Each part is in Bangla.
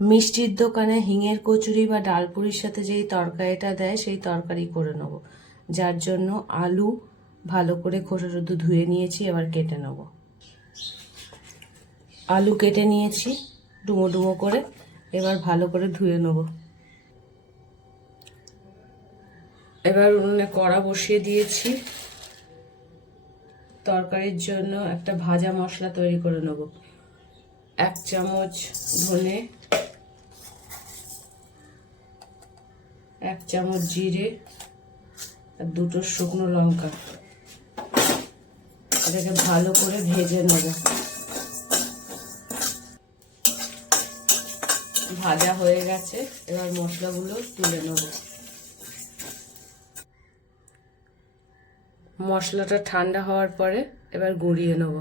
মিষ্টির দোকানে হিঙের কচুরি বা ডালপুরির সাথে যেই তরকারিটা দেয় সেই তরকারি করে নেব, যার জন্য আলু ভালো করে খোসা শুদ্ধ ধুয়ে নিয়েছি। এবার কেটে নেব। আলু কেটে নিয়েছি ডুমো ডুমো করে, এবার ভালো করে ধুয়ে নেব। এবার উনুনে কড়া বসিয়ে দিয়েছি। তরকারির জন্য একটা ভাজা মশলা তৈরি করে নেব। 1 চামচ ধনে, 1 চামচ জিরে আর 2টো শুকনো লঙ্কা। এটাকে ভালো করে ভেজে নেব। ভাজা হয়ে গেছে, এবার মশলাগুলো তুলে নেব। মশলাটা ঠান্ডা হওয়ার পরে এবার গুঁড়িয়ে নেব।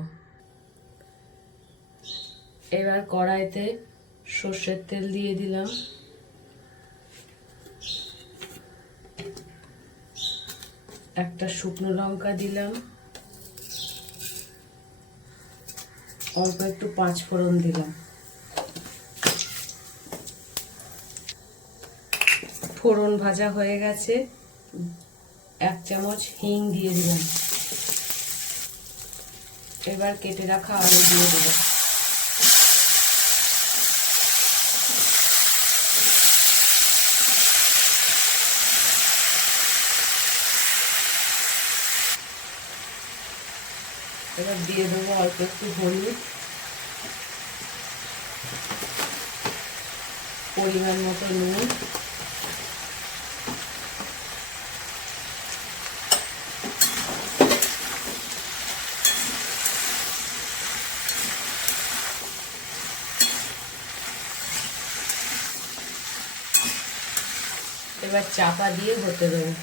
এবার কড়াইতে সর্ষের তেল দিয়ে দিলাম। একটা শুকনো লঙ্কা দিলাম, অল্প একটু 5 ফোড়ন দিলাম। ফোড়ন ভাজা হয়ে গেছে, 1 চামচ হিং দিয়ে দিলাম। এবার কেটে রাখা আলু দিয়ে দেব। এবার দিয়ে দেবো অল্প একটু হলুদ, পরিমাণ মতো নুন, এবার চাপা দিয়ে হতে দেবো।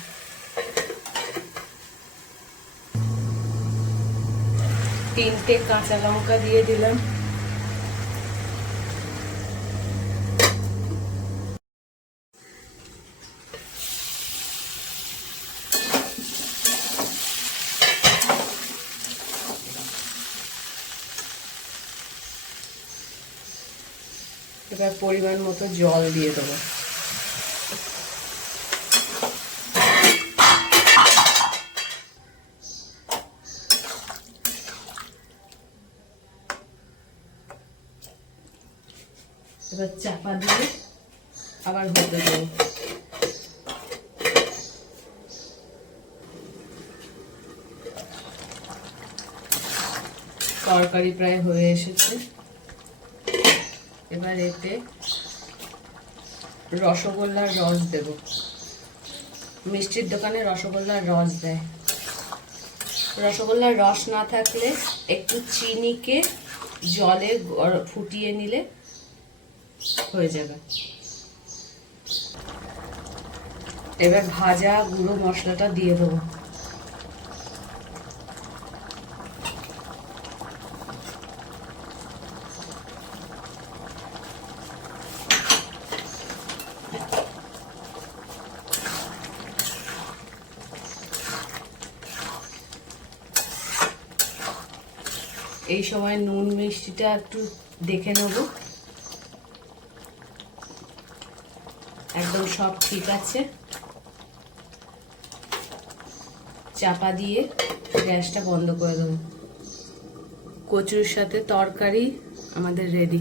তিনটে কাঁচা লঙ্কা দিয়ে দিলাম। এবার পরিমাণ মতো জল দিয়ে দেবো। এবার চাপা দিয়ে আবার হতে দেবো। তরকারি প্রায় হয়ে এসেছে। এবার এতে রসগোল্লার রস দেব। মিষ্টির দোকানে রসগোল্লার রস দেয়। রসগোল্লার রস না থাকলে একটু চিনিকে জলে ফুটিয়ে নিলে হয়ে যাবে। এবার ভাজা গুঁড়ো মশলাটা দিয়ে দেবো। এই সময় নুন মিষ্টিটা একটু দেখে নেব, একদম সব ঠিক আছে। চাপা দিয়ে গ্যাসটা বন্ধ করে দেবো। কচুর সাথে তরকারি আমাদের রেডি।